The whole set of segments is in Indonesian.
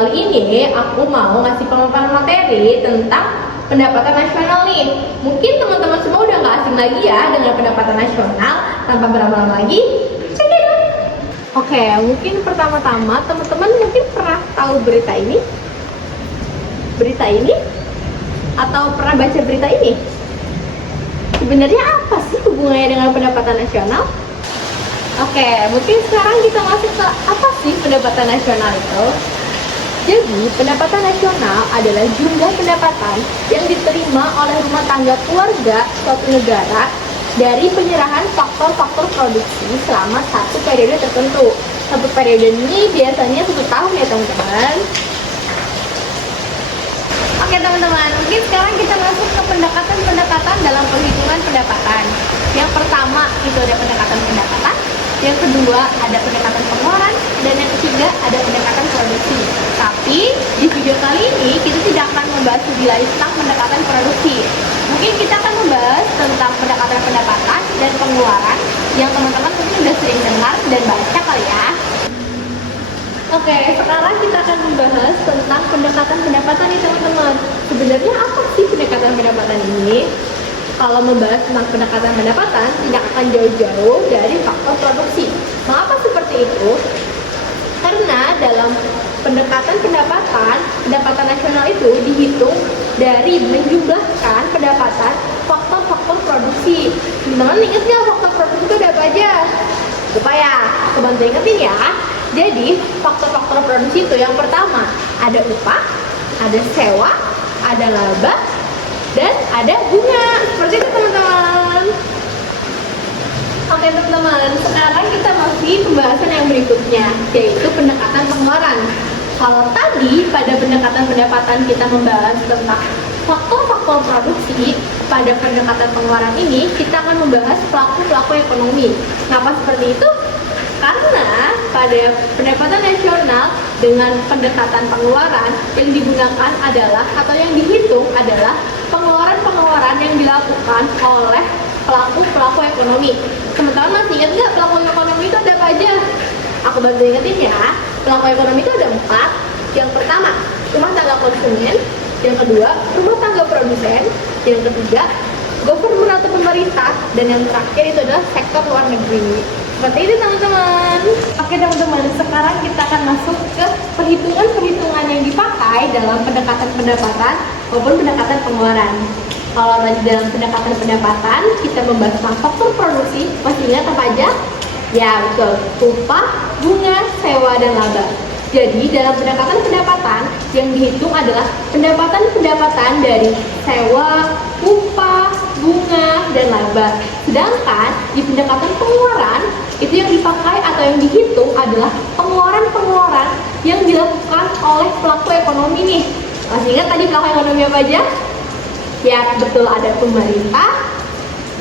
kali ini aku mau ngasih pemaparan materi tentang pendapatan nasional nih. Mungkin teman-teman semua udah nggak asing lagi ya dengan pendapatan nasional. Tanpa berlama-lama lagi, cekidot. Oke, mungkin pertama-tama teman-teman mungkin pernah tahu berita ini? Berita ini? Atau pernah baca berita ini? Sebenarnya apa sih hubungannya dengan pendapatan nasional? Oke, mungkin sekarang kita masuk ke apa sih pendapatan nasional itu? Jadi, pendapatan nasional adalah jumlah pendapatan yang diterima oleh rumah tangga keluarga suatu negara dari penyerahan faktor-faktor produksi selama satu periode tertentu. Satu periode ini biasanya 1 tahun ya teman-teman. Oke teman-teman, mungkin sekarang kita masuk ke pendekatan-pendekatan dalam perhitungan pendapatan. Yang pertama itu ada pendekatan pendapatan, yang kedua ada pendekatan pengeluaran, dan yang ketiga ada pendekatan produksi. Tapi di video kali ini kita tidak akan membahas lebih lanjut tentang pendekatan produksi. Mungkin kita akan membahas tentang pendekatan pendapatan dan pengeluaran yang teman-teman mungkin sudah sering dengar dan baca kali ya. Oke, sekarang kita akan membahas tentang pendekatan pendapatan nih teman-teman. Sebenarnya apa sih pendekatan pendapatan ini? Kalau membahas tentang pendekatan pendapatan, tidak akan jauh-jauh dari faktor produksi. Mengapa seperti itu? Karena dalam pendekatan pendapatan nasional itu dihitung dari menjumlahkan pendapatan faktor-faktor produksi. Teman-teman ingat nggak faktor produksi itu ada apa aja? Lupa ya? Aku bantu ingetin ya. Jadi, faktor-faktor produksi itu yang pertama, ada upah, ada sewa, ada laba, dan ada bunga. Seperti itu teman-teman. Oke teman-teman, sekarang kita masih pembahasan yang berikutnya, yaitu pendekatan pengeluaran. Kalau tadi pada pendekatan pendapatan kita membahas tentang faktor-faktor produksi, pada pendekatan pengeluaran ini kita akan membahas pelaku-pelaku ekonomi. Kenapa seperti itu? Karena pada pendapatan nasional dengan pendekatan pengeluaran yang digunakan adalah atau yang dihitung adalah pengeluaran-pengeluaran yang dilakukan oleh pelaku-pelaku ekonomi. Teman-teman masih ingat nggak pelaku ekonomi itu ada apa aja? Aku bantu ingetin ya. Pelaku ekonomi itu ada 4. Yang pertama, rumah tangga konsumen. Yang kedua, rumah tangga produsen. Yang ketiga, government atau pemerintah. Dan yang terakhir itu adalah sektor luar negeri. Seperti itu teman-teman. Oke teman-teman, sekarang kita akan masuk ke perhitungan-perhitungan yang dipakai dalam pendekatan pendapatan maupun pendekatan pengeluaran. Kalau tadi dalam pendekatan pendapatan kita membahas tentang faktor produksi, masih ingat apa aja? Ya betul, upah, bunga, sewa, dan laba. Jadi dalam pendekatan pendapatan yang dihitung adalah pendapatan dari sewa, upah, bunga, dan laba. Sedangkan di pendekatan pengeluaran itu yang dipakai atau yang dihitung adalah pengeluaran-pengeluaran yang dilakukan oleh pelaku ekonomi nih. Masih ingat tadi pelaku ekonomi apa aja? Ya betul, ada pemerintah,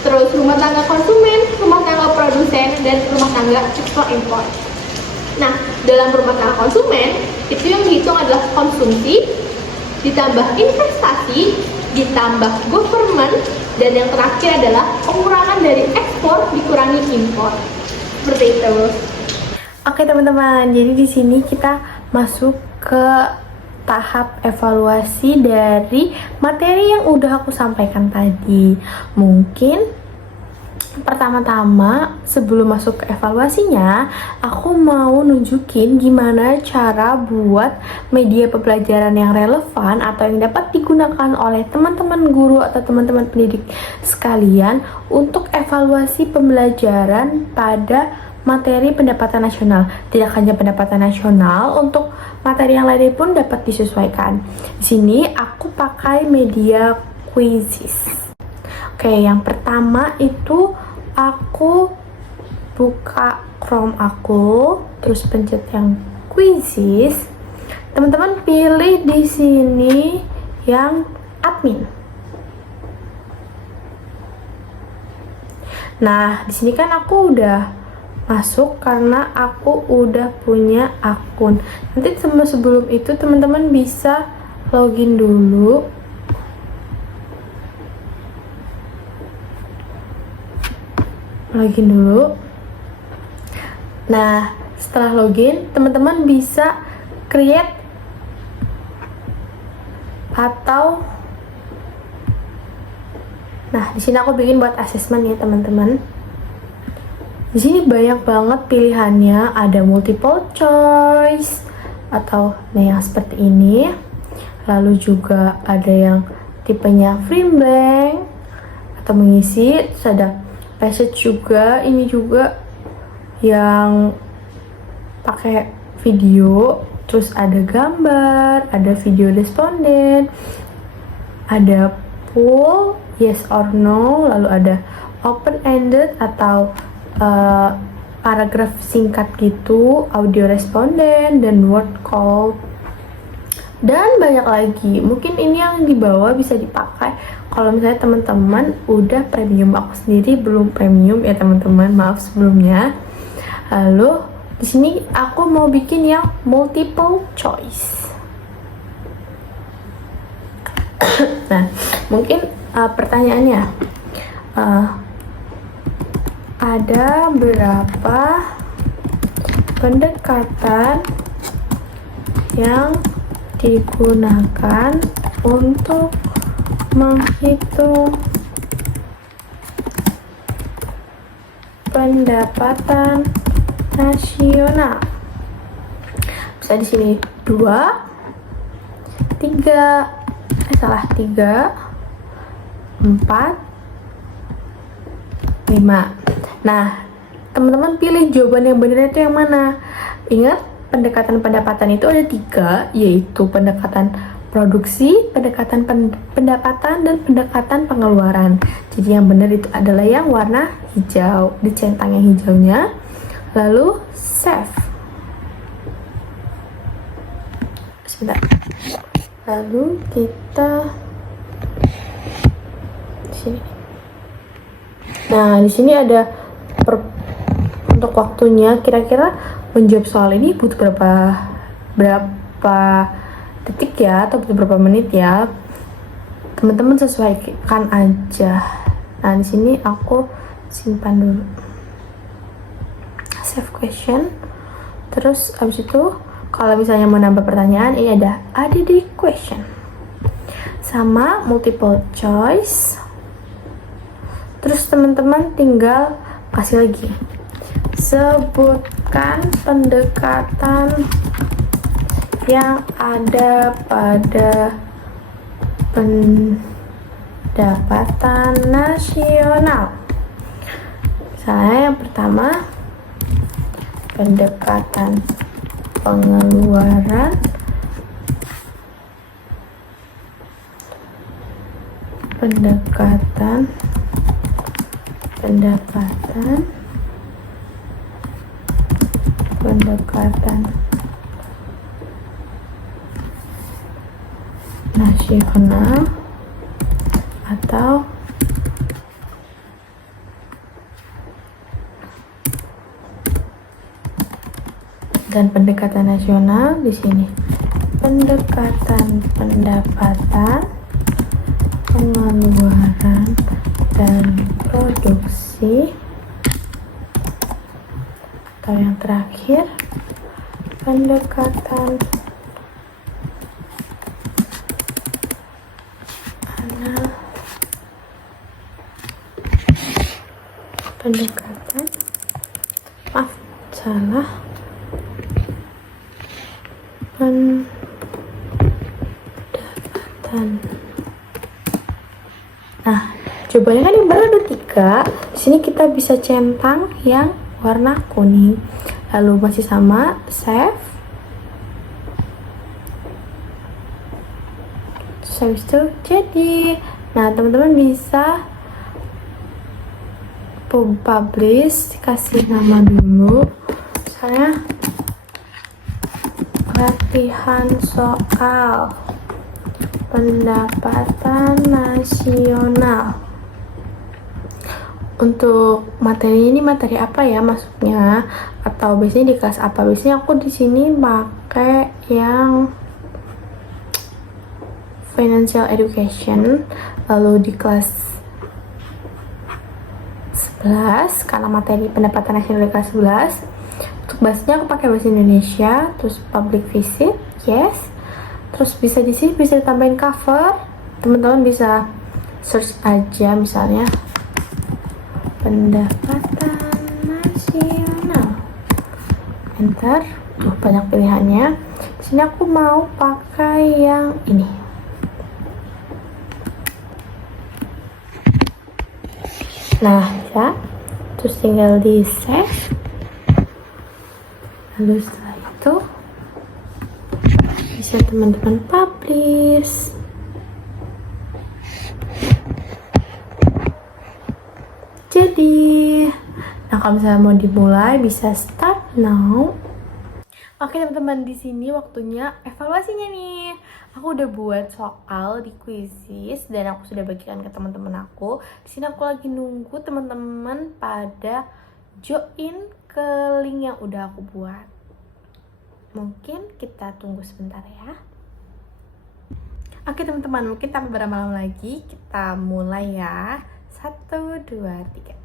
terus rumah tangga konsumen, rumah tangga produsen, dan rumah tangga ekspor impor. Nah, dalam rumah tangga konsumen, itu yang dihitung adalah konsumsi, ditambah investasi, ditambah government, dan yang terakhir adalah pengurangan dari ekspor dikurangi impor. Seperti itu. Oke teman-teman, jadi di sini kita masuk ke tahap evaluasi dari materi yang udah aku sampaikan tadi. Mungkin pertama-tama sebelum masuk ke evaluasinya, aku mau nunjukin gimana cara buat media pembelajaran yang relevan atau yang dapat digunakan oleh teman-teman guru atau teman-teman pendidik sekalian untuk evaluasi pembelajaran pada materi pendapatan nasional. Tidak hanya pendapatan nasional, untuk materi yang lainnya pun dapat disesuaikan. Di sini aku pakai media Quizzes. Oke, yang pertama itu aku buka Chrome aku, terus pencet yang Quizzes. Teman-teman pilih di sini yang admin. Nah, di sini kan aku udah masuk karena aku udah punya akun. Nanti sebelum itu teman-teman bisa login dulu. Nah, setelah login, teman-teman bisa create atau nah di sini aku bikin buat asesmen ya teman-teman. Di sini banyak banget pilihannya, ada multiple choice atau yang seperti ini. Lalu juga ada yang tipenya free blank atau mengisi, terus ada passage juga, ini juga yang pakai video, terus ada gambar, ada video responden, ada poll yes or no, lalu ada open ended atau paragraf singkat gitu, audio responden, dan word call, dan banyak lagi. Mungkin ini yang di bawah bisa dipakai kalau misalnya teman-teman udah premium. Aku sendiri belum premium ya teman-teman, maaf sebelumnya. Lalu di sini aku mau bikin yang multiple choice. Nah, mungkin pertanyaannya ada berapa pendekatan yang digunakan untuk menghitung pendapatan nasional? Bisa di sini 2, 3, 4, 5. Nah, teman-teman pilih jawaban yang benar itu yang mana. Ingat, pendekatan pendapatan itu ada 3, yaitu pendekatan produksi, pendekatan pendapatan, dan pendekatan pengeluaran. Jadi yang benar itu adalah yang warna hijau, dicentang yang hijaunya. Lalu save. Sebentar. Lalu kita di sini. Nah, di sini ada untuk waktunya, kira-kira menjawab soal ini butuh berapa detik ya, atau butuh berapa menit ya. Teman-teman sesuaikan aja. Nah, di sini aku simpan dulu. Save question. Terus abis itu kalau misalnya mau nambah pertanyaan, ini ada add question sama multiple choice. Terus teman-teman tinggal kasih lagi, sebutkan pendekatan yang ada pada pendapatan nasional. Misalnya yang pertama, pendekatan pengeluaran, pendekatan pendapatan, pendekatan nasional, atau dan pendekatan nasional di sini pendekatan pendapatan, pengeluaran, dan produksi, atau yang terakhir pendekatan pendekatan maaf salah pendapatan. Nah, jawabannya kan yang baru ada 3. Di sini kita bisa centang yang warna kuning. Lalu masih sama, save. Terus habis itu jadi. Nah, teman-teman bisa publish, kasih nama dulu. Misalnya latihan soal pendapatan nasional. Untuk materi ini materi apa ya masuknya, atau biasanya di kelas apa? Biasanya aku di sini pakai yang financial education. Lalu di kelas 11 karena materi pendapatan nasional di kelas 11. Untuk bahasanya aku pakai bahasa Indonesia, terus public visit, yes. Terus bisa di sini bisa ditambahin cover. Teman-teman bisa search aja misalnya pendapatan nasional. Enter. Tuh banyak pilihannya. Di sini aku mau pakai yang ini. Nah, ya. Terus tinggal di save. Lalu setelah itu bisa teman-teman publish. Jadi, nah kalau misalnya mau dimulai bisa start now. Oke teman-teman, di sini waktunya evaluasinya nih. Aku udah buat soal di Quizizz dan aku sudah bagikan ke teman-teman aku. Di sini aku lagi nunggu teman-teman pada join ke link yang udah aku buat. Mungkin kita tunggu sebentar ya. Oke teman-teman, mungkin tanpa berlama-lama lagi kita mulai ya. 1, 2, 3.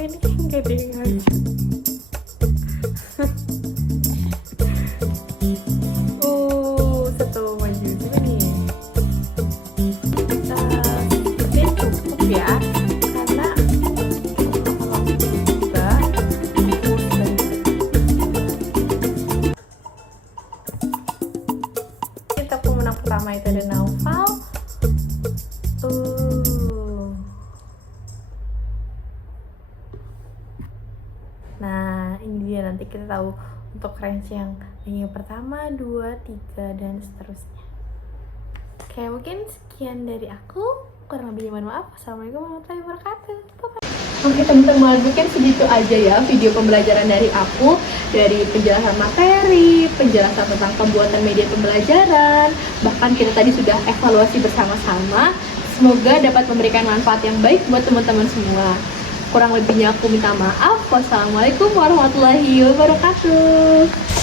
Ini enggak dengar. Satu maju juga nih. Seperti cukup ya, karena kalau juga kita pemenang pertama itu ada Naufal. Nah, ini dia, nanti kita tahu untuk range yang pertama, 2, 3, dan seterusnya. Oke, mungkin sekian dari aku. Kurang lebihnya mohon maaf. Assalamualaikum warahmatullahi wabarakatuh. Bye-bye. Oke teman-teman, mungkin segitu aja ya video pembelajaran dari aku. Dari penjelasan materi, penjelasan tentang pembuatan media pembelajaran, bahkan kita tadi sudah evaluasi bersama-sama. Semoga dapat memberikan manfaat yang baik buat teman-teman semua. Kurang lebihnya aku minta maaf. Wassalamualaikum warahmatullahi wabarakatuh.